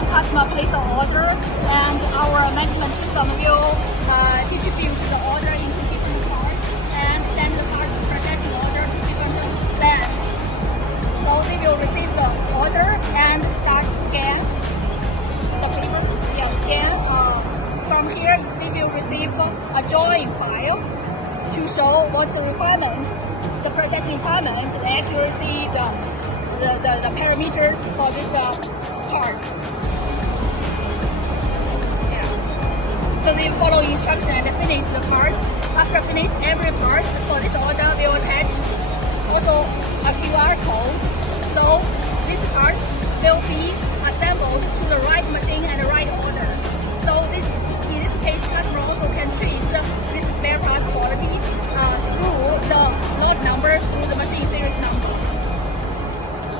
when customer place an order, and our management system will distribute the order into different parts and send the part processing order to different plants. So they will receive the order and start scan the paper. Scan. From here, they will receive a drawing file to show what's the requirement, the processing requirement, the accuracy, the parameters for these parts. So they follow instruction and finish the parts. After finish every part for this order, they will attach also a QR code. So these parts will be assembled to the right machine and the right order. So this, in this case, customer also can trace this spare parts quality through the lot number, through the machine series number.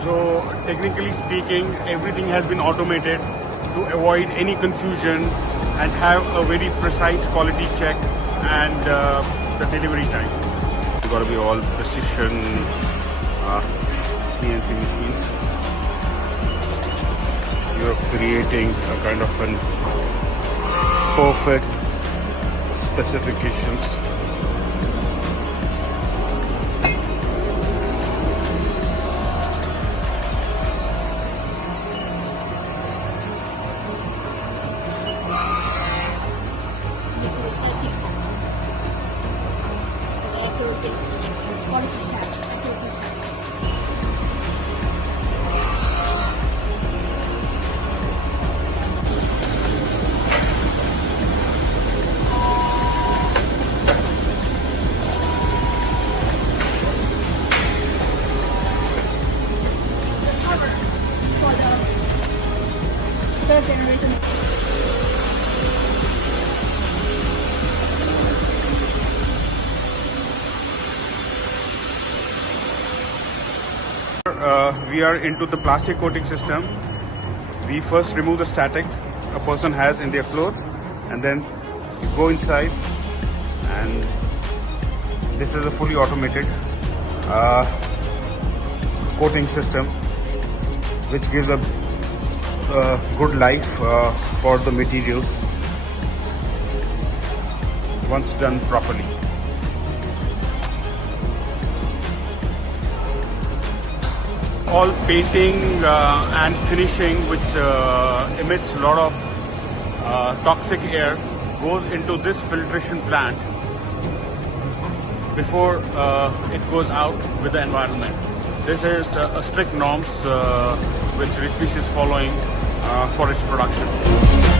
So technically speaking, everything has been automated to avoid any confusion and have a very precise quality check and the delivery time. It's got to be all precision CNC machines. You're creating a kind of an perfect specifications. Third generation. We are into the plastic coating system. We first remove the static a person has in their clothes, and then you go inside, and this is a fully automated coating system which gives a good life for the materials once done properly. All painting and finishing which emits a lot of toxic air goes into this filtration plant before it goes out with the environment. This is a strict norms which Richpeace is following for its production.